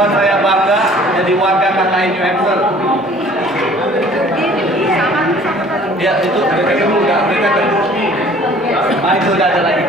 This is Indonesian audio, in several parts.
membuat saya bangga jadi warga KKI New Hampshire. Ya itu mereka dulu udah mereka dulu. Ah itu udah ada lagi.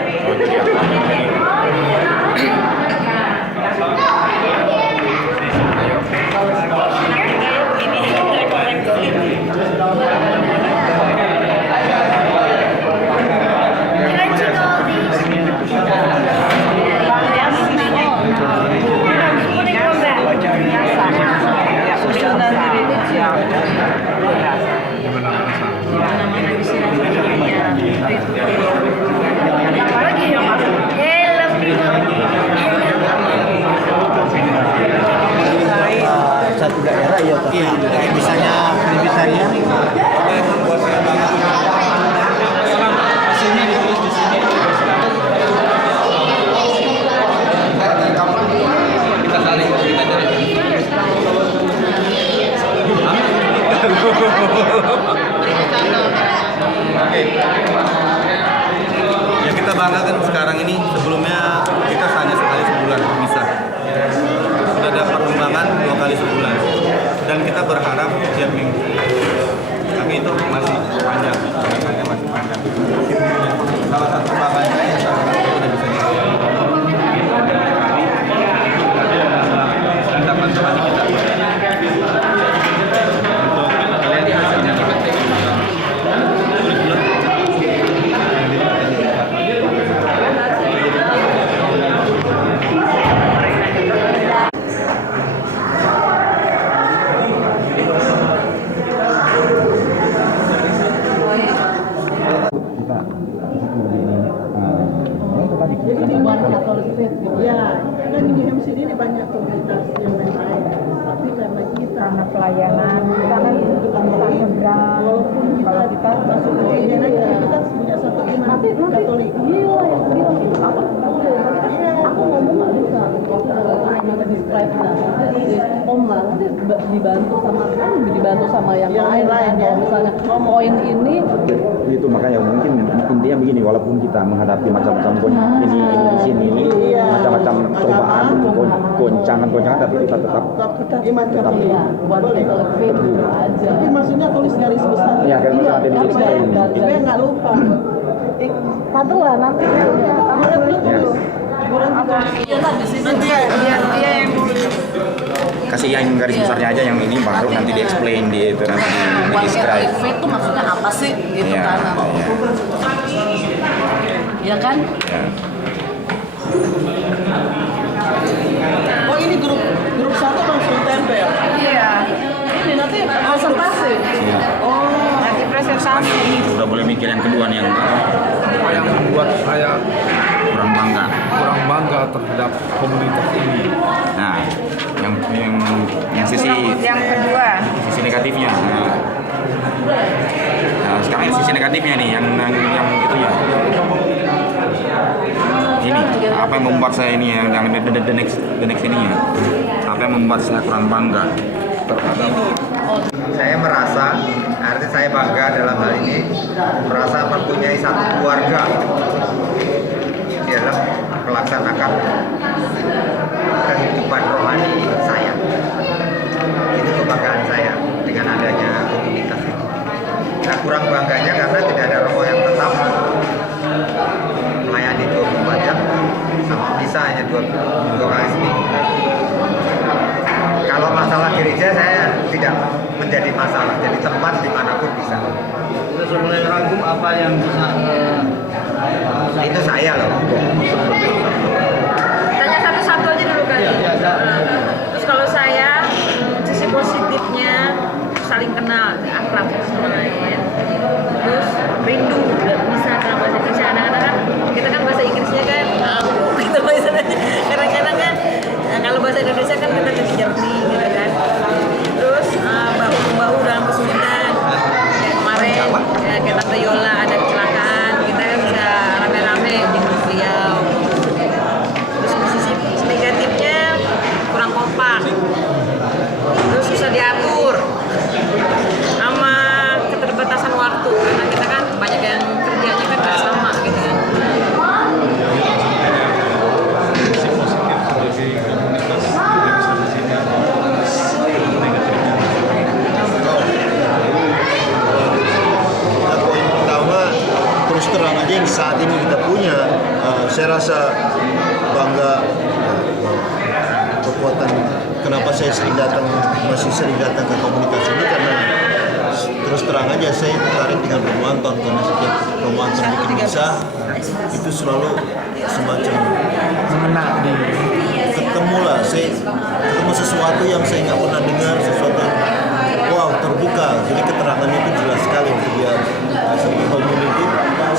Satu daerah ya, tapi bisanya vegetarian. Hasilnya ditulis di sini. Kita saling kita dari. Oke. Yang kita banggakan sekarang ini sebelumnya kita hanya sekali sebulan bisa. Sudah ada perkembangan 2 kali sebulan dan kita berharap tiap minggu. Tapi itu masih panjang, perkembangannya masih panjang. Salah satu perkembangannya yang sekarang itu udah bisa dan teman-teman kita. Untuk kalian di hasilnya Jadi di mana Katolik Faith gitu ya, kan di Hampshire ini banyak komunitas yang lain-lain, tapi karena kita pelayanan, kita kan bukan seberang, walaupun kita masuk ke gereja ya, kita punya satu iman Katolik. Iya, yang bilang aku ngomong nggak bisa, kita describe om lah, nanti dibantu sama yang lain ya, misalnya poin ini. Itu makanya mungkin intinya begini, walaupun kita menghadapi macam-macam ini di sini macam-macam cobaan, goncangan, tapi kita tetap iman Katolik. Boleh. Tapi maksudnya tulis garis besar. Ya, garis besar ada di sini. Supaya nggak lupa. Satu lah nanti kasih yang garis besarnya aja, yang ini baru nanti di explain di itu nanti di describe. itu maksudnya apa sih gitu Ya, kan? ya. Ya kan? Ya. Oh ini grup 1 langsung tempel. Iya. Ini nanti presentasi. Iya. Oh, nanti presentasi. Udah boleh mikir yang kedua nih, yang membuat saya kurang bangga. kurang bangga terhadap komunitas ini. Nah, yang sisi kedua. sisi negatifnya. Nah, sekarang sisi negatifnya nih, yang itu ya. Ini apa yang membuat saya ini yang the next ini ya. Apa yang membuat saya kurang bangga terhadap. Saya merasa, arti saya bangga dalam hal ini, merasa mempunyai satu keluarga di dalam melaksanakan kehidupan rohani saya. Itu kebanggaan saya dengan adanya komunitas ini. Nah, kurang bangganya karena tidak ada romo yang tetap melayani 24 jam, sama misa hanya dua kali seminggu. Kalau masalah gereja saya tidak menjadi masalah, jadi tempat dimanapun bisa. Sudah mulai ragu apa yang bisa Itu saya loh. Tanya satu-satu aja dulu kan. ya. Terus kalau saya sisi positifnya saling kenal, akrab sama lain. Terus rindu bisa dalam bahasa Indonesia. Anak-anak kan kita kan bahasa Inggrisnya kan gitu bahasanya. Kadang-kadang kan kalau bahasa Indonesia kan kita jadi jernih gitu kan. Terus bahu-bahu dalam kesulitan. Kayak kemarin kayak Tante Yola ada kecelakaan, kita kan bisa rame-rame jenguk beliau. kenapa saya masih sering datang ke komunitas ini karena terus terang aja saya tertarik dengan Romo Anton karena setiap Romo Anton bikin misa itu selalu semacam mengena di ketemu sesuatu yang saya nggak pernah dengar, sesuatu yang wow terbuka, jadi keterangannya itu jelas sekali untuk dia sebagai homili itu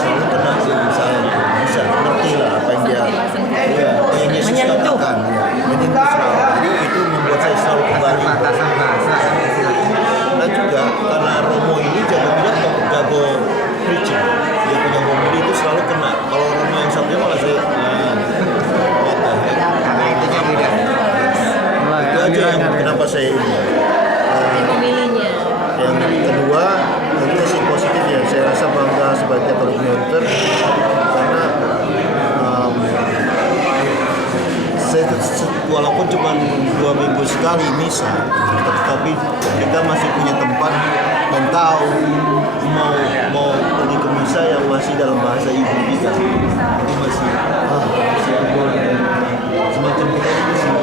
selalu kena saya bisa ngerti lah apa yang dia apa yang Yesus katakan menyentuh selalu, jadi itu membuat saya selalu kembali. Batasan bahasa. Dan juga karena Romo ini jago preaching, dia punya homili itu selalu kena. Kalau Romo yang satunya malah saya Karena itunya beda. itu aja yang kenapa saya ini. Pemilihnya. Yang kedua tentu sih positif ya, saya rasa bangga sebagai Katolik Hunter karena saya walaupun cuma 2 minggu sekali misa, tetapi kita masih punya tempat dan tahu mau pergi ke misa yang masih dalam bahasa ibu kita, jadi masih semacam kita itu sih.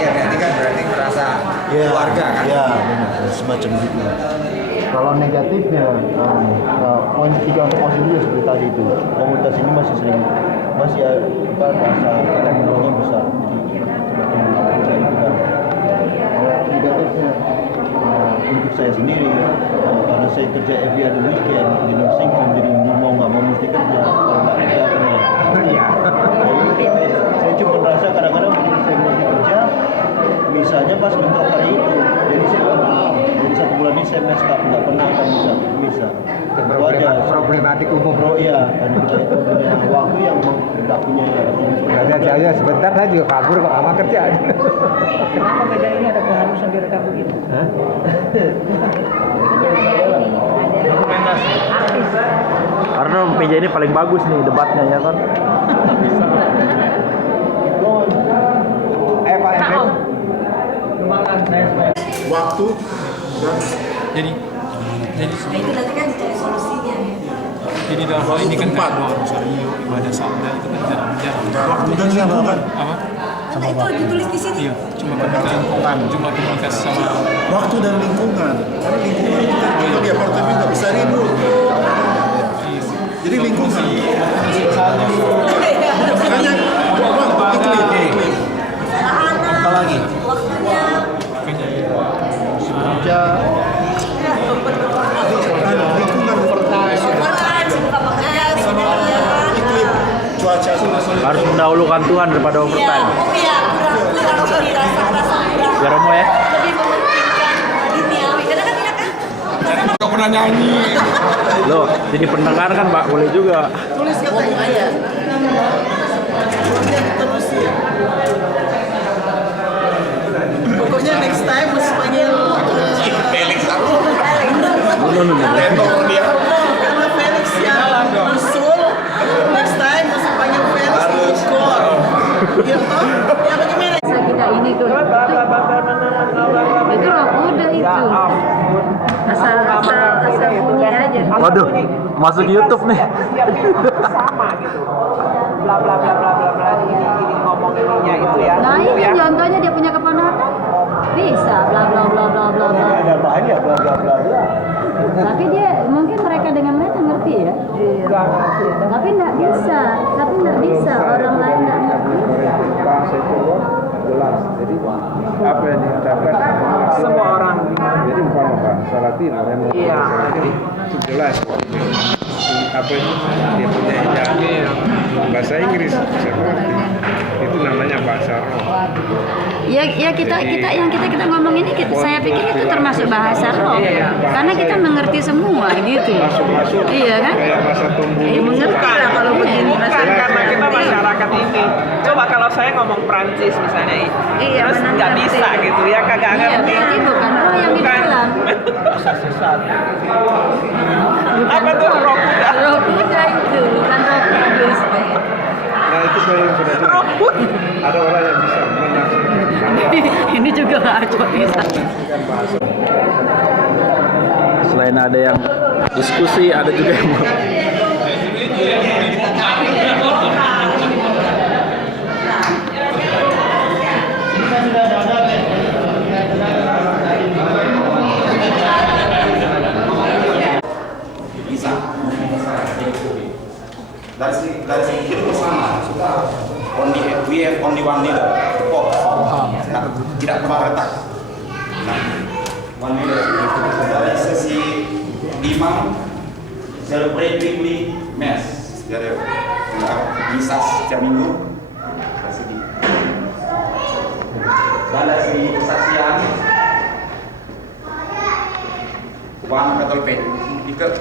Iya, berarti merasa keluarga kan? Ya, benar, semacam gitu. Kalau negatifnya, poin 3 positifnya seperti tadi itu, Komunitas ini masih rasa kadang-kadangnya besar. kalau negatifnya Untuk saya sendiri, karena saya kerja every other weekend di nursing home, jadi mau nggak mau mesti kerja. Kalau nggak kerja kan ya. Saya cuma merasa kadang-kadang begitu saya mesti kerja, misalnya pas bentrok hari itu, jadi 1 bulan ini saya messed up, nggak pernah akan bisa. Problematik umum. Iya, karena kita itu punya waktu yang nggak punya. Saya sebentar saya juga kabur kok sama kerja. Kenapa beda ini ada keharusan direkam begitu? Karena meja ini paling bagus nih debatnya ya kan. Pak Efek. Waktu dan jadi Nah itu nanti kan dicari solusinya. jadi dalam hal ini kan kayak doa rosario, ibadah sabda itu kan jarang. waktu dan lingkungan. Apa? Nah itu ditulis di sini. Iya, cuma komunikasi sama Waktu dan lingkungan. Karena lingkungan kita di apartemen nggak bisa ribut. Jadi lingkungan. Makanya iklim. Apalagi? Waktunya. Lingkungan iklim cuaca Harus mendahulukan Tuhan daripada overtime. Iya, kurang dirasa kurang. Biar Romo ya. Lebih mementingkan duniawi. Karena kan dia kan nggak pernah nyanyi. Loh, jadi pendengar kan Mbak boleh juga. Tulis katanya aja. Pokoknya next time mesti panggil Felix. Karena Felix yang usul, next time mesti panggil Felix ukur. Gitu? Ya bagaimana? Kita ini tuh. Itu loh udah itu. Asal bunyi aja. Waduh, masuk YouTube nih. Sama gitu. Bla bla bla bla bla bla ini ngomong ininya itu ya. Nah ini contohnya dia punya keponakan bisa bla bla bla bla bla bla. ada banyak bla bla bla bla. Tapi dia mungkin mereka dengan mereka ngerti ya. Tapi nggak bisa orang lain nggak ngerti. bahasa itu jelas. Jadi apa yang diucapkan Semua orang. jadi umpama bahasa Latin orang yang Iya. jadi itu jelas. Apa itu dia punya ijazah bahasa Inggris bisa mengerti. Itu namanya bahasa roh. Ya kita ngomong ini saya pikir itu termasuk bahasa roh. Karena kita mengerti semua gitu. Iya kan? Kayak bahasa tumbuh. Mengerti lah kalau begini. Bukan karena kita masyarakat ini. Coba kalau saya ngomong Prancis misalnya, Iya, terus mana nggak ngerti. bisa gitu ya, kagak Iya, ngerti. berarti bukan roh yang di Bukan. dalam. Apa tuh roh kuda? Roh kuda itu, bukan roh kudus. Nah itu kalau yang sudah jelas. Ada orang yang bisa menafsirkan. Ini juga cuma bisa. Selain ada yang diskusi, ada juga yang itu sama. We have only one leader, the Pope. Nah, tidak pernah retak. Nah, one leader. Dari sesi imam, celebrate weekly mass. Dari misa setiap minggu. Dan dari segi kesaksian, one Catholic faith. Ikut.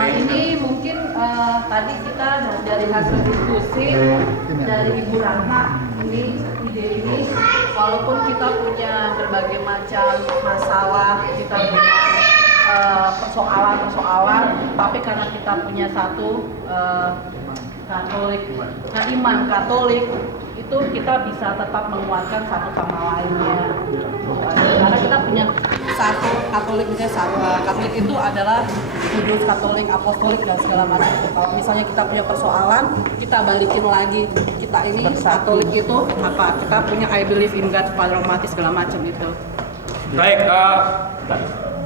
Ini mungkin tadi kita dari hasil diskusi dari Ibu Ratna, ini ide ini walaupun kita punya berbagai macam masalah, kita punya persoalan-persoalan, tapi karena kita punya satu Katolik, nah iman Katolik itu kita bisa tetap menguatkan satu sama lainnya. Karena kita punya satu Katolik, misalnya satu Katolik itu adalah kudus, Katolik, Apostolik dan segala macam. Kalau misalnya kita punya persoalan, kita balikin lagi. Kita ini Katolik itu apa? Kita punya I believe in God, Father Almighty segala macam itu. Baik,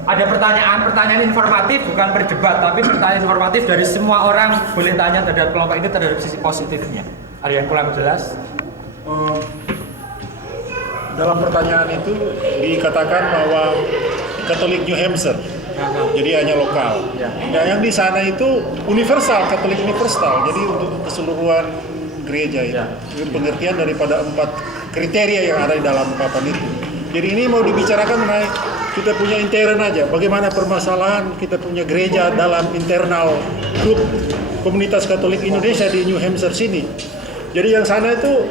ada pertanyaan informatif, bukan berdebat, tapi pertanyaan informatif dari semua orang. Boleh tanya terhadap kelompok ini terhadap sisi positifnya. Ada yang kurang jelas? Dalam pertanyaan itu dikatakan bahwa Katolik New Hampshire, jadi hanya lokal. Nah, yang di sana itu universal, Katolik universal, jadi untuk keseluruhan gereja itu pengertian daripada 4 kriteria yang ada di dalam papan itu. Jadi ini mau dibicarakan mengenai kita punya intern aja, bagaimana permasalahan kita punya gereja dalam internal grup komunitas Katolik Indonesia di New Hampshire sini. Jadi yang sana itu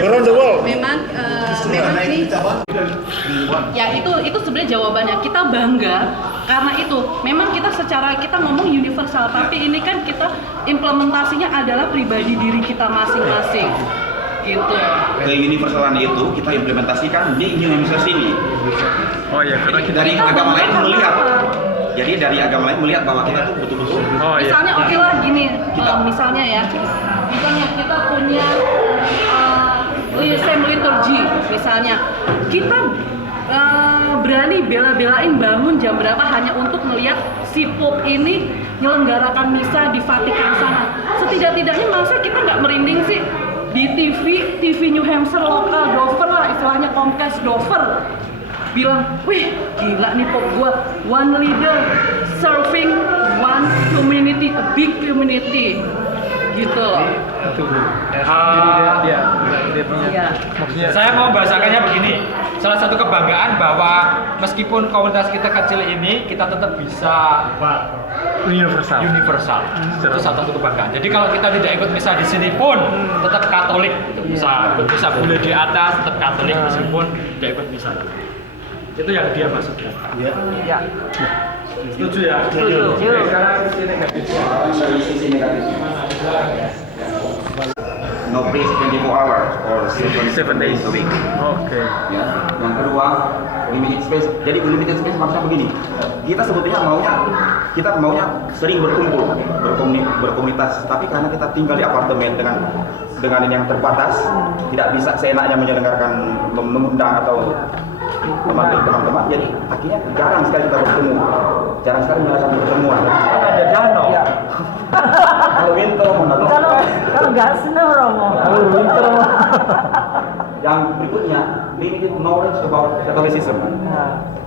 around the world. Memang ini ya itu sebenarnya jawabannya. Kita bangga karena itu. Memang kita ngomong universal, tapi ini kan kita implementasinya adalah pribadi diri kita masing-masing. Gitu. Keuniversalan itu kita implementasikan di New Hampshire sini. Oh iya, karena dari agama lain melihat. Jadi dari agama lain melihat bahwa kita tuh betul-betul. Misalnya oke lah gini, misalnya kita punya Same liturgy misalnya, kita berani bela-belain bangun jam berapa hanya untuk melihat si Pope ini menyelenggarakan misa di Vatikan sana. Setidak-tidaknya masa kita nggak merinding sih di TV New Hampshire lokal Dover lah, istilahnya Comcast Dover, bilang, wih gila nih Pope gua, one leader serving one community, a big community, gitu loh. Saya mau bahasakannya begini. Salah satu kebanggaan bahwa meskipun komunitas kita kecil ini, kita tetap bisa universal. Itu salah satu kebanggaan. Jadi kalau kita tidak ikut misa di sini pun tetap Katolik. Bisa boleh di atas tetap Katolik meskipun tidak ikut misa. Itu yang dia maksudkan. Ya. Setuju ya? Setuju. Sekarang sisi negatif. Sisi negatif. No priest 24 hours or 7 days a week. Oke. Ya. Yang kedua, limited space. Jadi limited space maksudnya begini. Kita sebetulnya maunya sering berkumpul, berkomunitas. Tapi karena kita tinggal di apartemen dengan yang terbatas, tidak bisa seenaknya menyelenggarakan, mengundang atau memanggil teman-teman. Jadi akhirnya jarang sekali kita bertemu. Jarang sekali merasakan pertemuan. Ada danau. Ya. Kalau winter Kalau nggak snow Romo. Yang berikutnya, limited knowledge about Catholicism.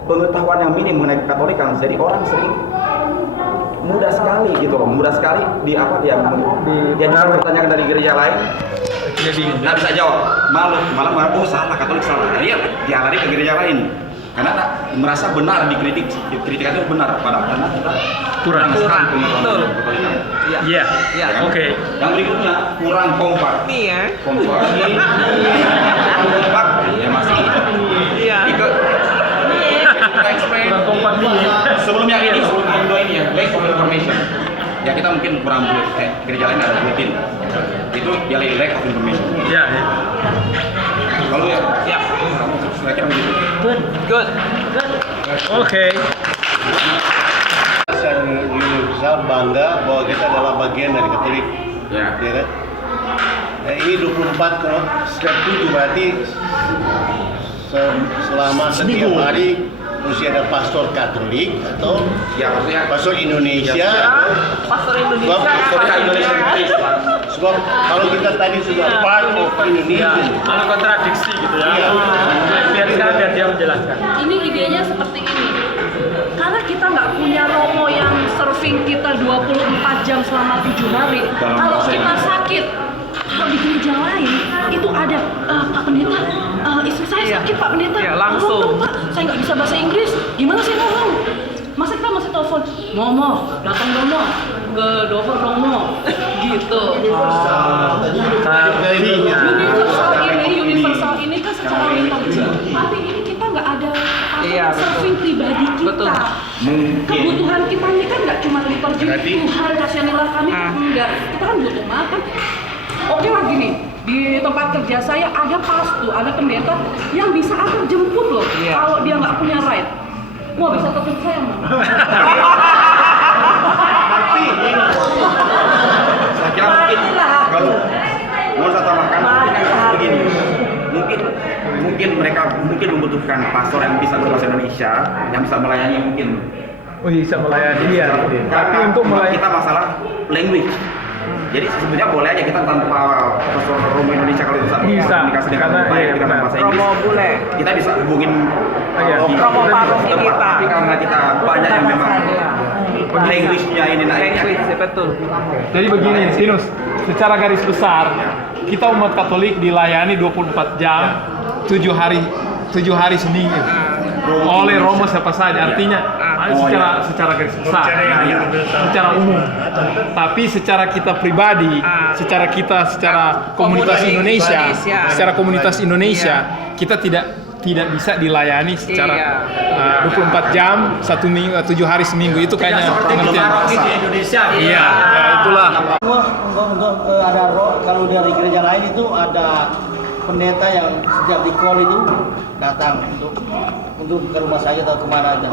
Pengetahuan yang minim mengenai Katolikan, jadi orang sering mudah sekali gitu loh, mudah sekali dia bertanyakan dari gereja lain, jadi nggak bisa jawab, malah oh salah, Katolik salah, dia lari ke gereja lain karena merasa benar dikritik, kritikan itu benar, padahal karena kita kurang pengetahuan Katolikan. Iya. Oke. Yang berikutnya kurang kompak. Kompak ya masih. Iya. Kurang kompak nih. Sebelum yang kedua ini ya, lack of information. Ya kita mungkin kurang gereja lain ada rutin. Itu dia lack of information. Iya. Lalu ya. Kira-kira begitu. Good. Oke. Yang universal bangga bahwa kita adalah bagian dari Katolik. Ya kan? Nah, ini 24 kalau setiap 7 berarti selama setiap hari mesti ada pastor Katolik atau Ya maksudnya pastor Indonesia. Pastor Sebab sebab kalau kita tadi sudah part of Indonesia. Ada kontradiksi gitu ya. Iya. Biar dia menjelaskan. Ini idenya seperti ini. Karena kita nggak punya romo yang serving kita 24 jam selama 7 hari. Kalau kita sakit, kalau di gereja lain itu ada Pak Pendeta, istri saya sakit Pak Pendeta. Iya, langsung. Tolong dong, Pak, saya nggak bisa bahasa Inggris. Gimana sih ngomong? Masa kita masih telepon, Momo, datang dong Mo, ke Dover dong Mo, gitu. Universal ini kan secara liturgi. Tapi ini kita nggak ada serving pribadi kita. Kebutuhan kita ini kan nggak cuma liturgi. Tuhan kasihanilah kami, enggak. Kita kan butuh makan. Oke lah gini, di tempat kerja saya ada pastu, ada pendeta yang bisa antar jemput loh. Kalau dia nggak punya ride, mau bisa telepon saya Mo. Tapi saya kira mungkin kalau mau saya tambahkan begini, mungkin mereka membutuhkan pastor yang bisa berbahasa Indonesia, yang bisa melayani mungkin. Oh, bisa melayani ya. Tapi untuk melayani kita masalah language. Jadi sebenarnya boleh aja kita tanpa pastor Romo Indonesia kalau bisa komunikasi dengan baik dengan bahasa Inggris. Romo bule. Kita bisa hubungin Romo paroki kita. Tapi karena kita banyak yang memang language-nya ini Language, betul. Jadi begini, Sinus, secara garis besar kita umat Katolik dilayani 24 jam, 7 hari seminggu oleh Romo siapa saja. Artinya secara garis besar, secara umum. Tapi secara kita pribadi, secara komunitas Indonesia, kita tidak bisa dilayani secara 24 jam 1 minggu 7 hari seminggu. Itu kayaknya pengertian di Indonesia. Iya, ya itulah. Untuk ada roh, kalau dari gereja lain itu ada pendeta yang setiap di call itu datang untuk ke rumah saya atau kemana aja.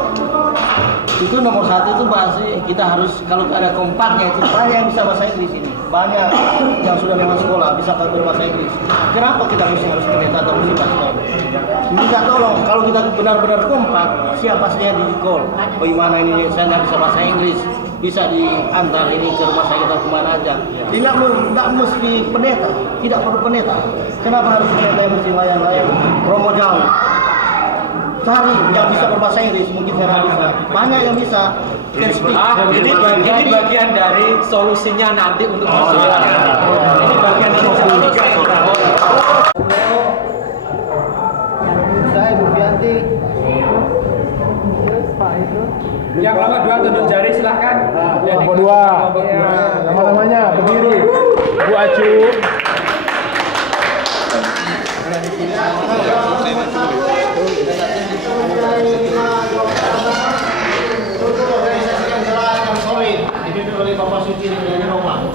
Itu nomor 1 itu pasti kita harus, kalau ada kompaknya itu banyak yang bisa bahasa Inggris ini, banyak yang sudah memang sekolah bisa berbahasa Inggris. Kenapa kita harus pendeta atau mesti pastor? Minta tolong, kalau kita benar-benar kompak, siapa saja di call, bagaimana ini saya nggak bisa bahasa Inggris, bisa diantar ini ke rumah saya atau kemana aja. Jadi nggak mesti pendeta, tidak perlu pendeta. Kenapa harus pendeta yang mesti layan-layan? Romo jauh. Cari yang bisa berbahasa Inggris, mungkin saya bisa. Banyak yang bisa. Ini bagian dari solusinya nanti untuk masalah. Ini bagian dari solusinya. Saya Bu Fianti. Yang nomor 2 tunjuk jari silahkan. Nomor 2. Nama-namanya berdiri. Bu Acu.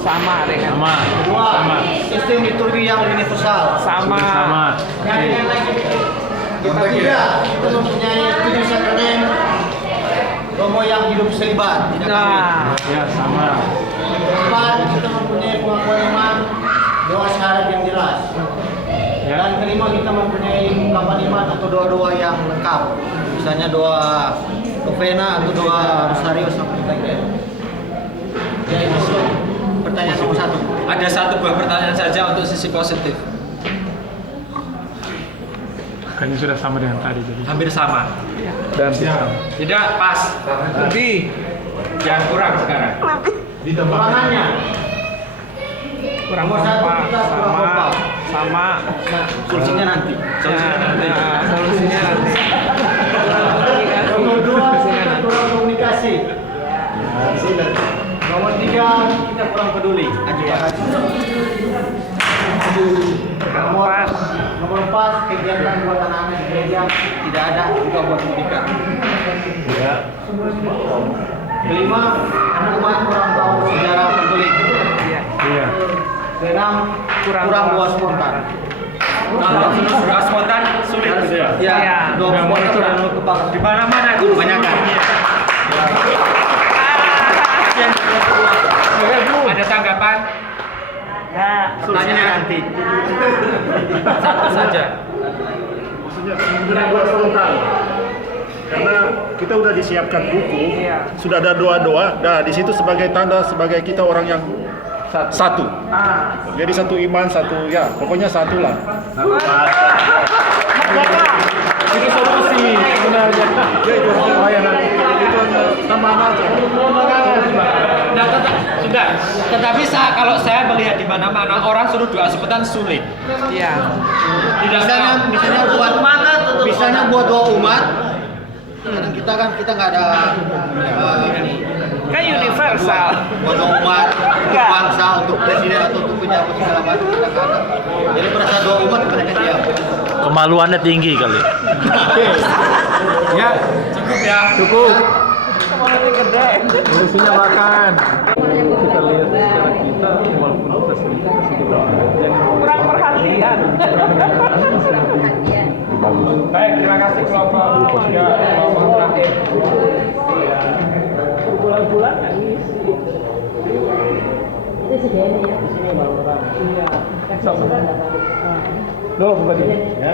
Sama dengan Sistem liturgi yang universal. sama. Kita mempunyai 7 sakramen. Romo yang hidup selibat, tidak kawin. Ya, sama. Keempat, kita mempunyai pengakuan iman, doa syahadat yang jelas. Dan kelima, kita mempunyai ungkapan iman atau doa-doa yang lengkap. Misalnya doa novena atau doa rosario sampai lainnya. Ya, itu pertanyaan nomor 1. Ada 1 buah pertanyaan saja untuk sisi positif. Kayaknya sudah sama dengan tadi jadi. Hampir sama. Dan Tidak pas. Lebih. Yang kurang sekarang. Kekurangannya. Kurang Nomor 1 kompak, kita kurang kompak. sama. Solusinya nanti. Solusinya nanti. Nomor 2, kita kurang komunikasi. Nomor 3, kita kurang peduli. Nomor 4, kegiatan buat anak-anak di gereja tidak ada, juga buat mudik. Kelima, umat kurang tahu sejarah Katolik. Iya. Keenam, kurang doa spontan. Kalau doa spontan sulit. Ya, doa spontan sudah kepakai. Di mana-mana itu kebanyakan. Ada tanggapan? Solusinya nanti. 1 saja. Maksudnya kurang doa spontan. Karena kita udah disiapkan buku, sudah ada doa-doa. Nah, di situ sebagai tanda sebagai kita orang yang satu. Jadi satu iman, satu ya, pokoknya satu lah. Itu solusi sebenarnya. Ya itu layanan itu tambahan aja. Nah, sudah. Tetapi kalau saya melihat di mana-mana orang suruh doa sepetan sulit. Iya. Tidak Misalnya buat doa umat. Kita nggak ada Kan universal. buat doa umat, untuk bangsa, untuk presiden atau untuk pejabat segala macam kita nggak ada. Jadi berasa doa umat mereka diam. Kemaluannya tinggi kali. Ya, cukup ya. Cukup. Kemaluannya gede. Solusinya makan. Kita lihat secara kita, walaupun kita sedikit dan Kurang perhatian. baik. Terima kasih kelompok terakhir. Bulan-bulan nangis. Itu segini ya. Di sini baru orang. Iya. Loh, bukan ini. Ya.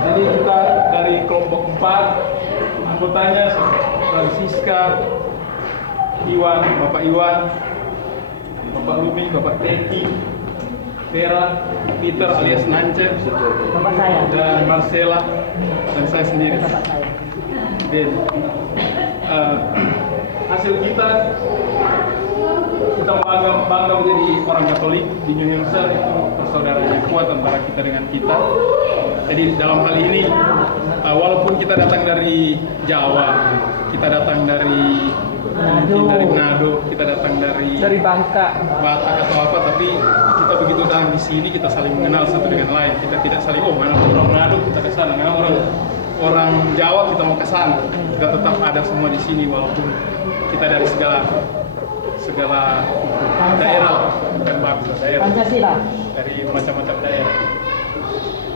Jadi kita dari kelompok 4, anggotanya Francisca, Iwan, Bapak Iwan, Bapak Lumi, Bapak Teki, Vera, Peter alias Nance, Bapak saya. dan Marcella, dan saya sendiri. Bapak saya. Dan hasil kita bangga menjadi orang Katolik di New Hampshire, itu persaudaraan yang kuat antara kita dengan kita. Jadi dalam hal ini walaupun kita datang dari Jawa, kita datang dari Manado, kita datang dari Bangka, Batak atau apa, tapi kita begitu datang di sini kita saling mengenal satu dengan lain. Kita tidak saling mana orang Manado kita ke sana, mana orang Jawa kita mau ke sana. Kita tetap ada semua di sini walaupun kita dari segala daerah, bukan bangsa, daerah. Pancasila. Dari macam-macam daerah.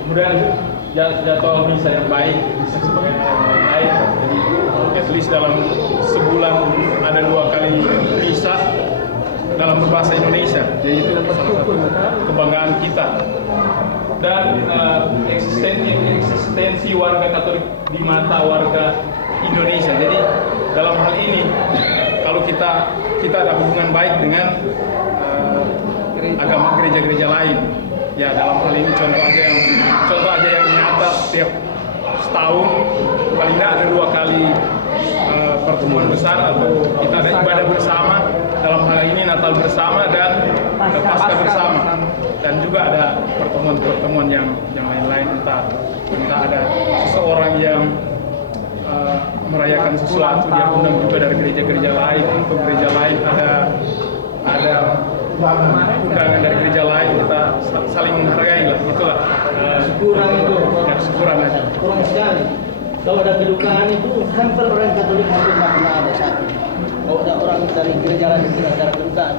Kemudian jadwal misa yang baik, bisa sebagai yang lain. Jadi at least dalam sebulan ada 2 kali misa dalam berbahasa Indonesia. Jadi itu salah satu kebanggaan kita. Dan eksistensi warga Katolik di mata warga Indonesia. Jadi dalam hal ini kalau kita ada hubungan baik dengan agama gereja-gereja lain. Ya dalam hal ini contoh aja yang nyata, setiap setahun paling tidak ada 2 kali pertemuan besar atau kita ada ibadah bersama. Dalam hal ini Natal bersama dan Paskah bersama. Dan juga ada pertemuan-pertemuan yang lain-lain, entah ada seseorang yang merayakan sesuatu, dia undang juga dari gereja-gereja lain. Untuk gereja lain ada undangan dari gereja lain, kita saling menghargai lah, itulah. Kurang itu. Ya, syukuran aja. Kurang sekali. Kalau ada kedukaan itu hampir orang Katolik hampir nggak pernah ada satu. Kalau ada orang dari gereja lain tidak ada kedukaan.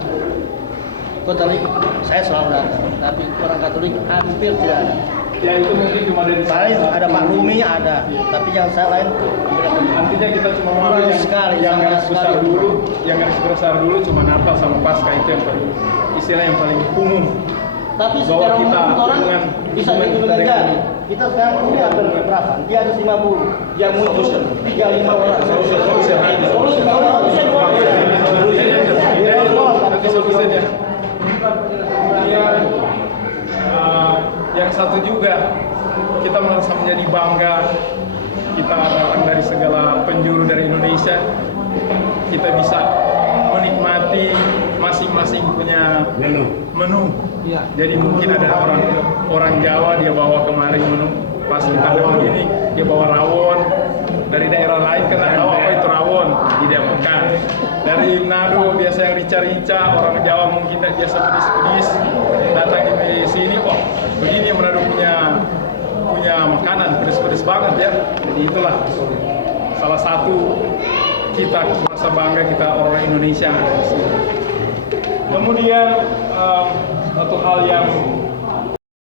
Katolik saya selalu datang, tapi orang Katolik hampir tidak ada. Ya itu mungkin cuma dari paling ada Pak Rumi ada, tapi yang saya lain nantinya kita cuma mengambil yang garis besar dulu, yang garis besar dulu cuma Natal sama Paskah, itu yang paling istilah yang paling umum. Tapi bahwa secara kita umum orang bisa hitung jari. Kita sekarang ini hampir berapa? Dia harus 50, yang muncul 3-5 orang. Solusinya. Yang satu juga kita merasa menjadi bangga, kita datang dari segala penjuru dari Indonesia, kita bisa menikmati masing-masing punya menu. Jadi mungkin ada orang Jawa dia bawa kemari menu, pas kita ada begini dia bawa rawon, dari daerah lain kena tahu apa itu rawon, jadi dia makan. Dari Manado biasa yang rica-rica, orang Jawa mungkin biasa pedis-pedis, datang di sini, oh begini Manado punya makanan pedes-pedes banget ya. Jadi itulah salah satu kita merasa bangga kita orang Indonesia. Kemudian satu hal yang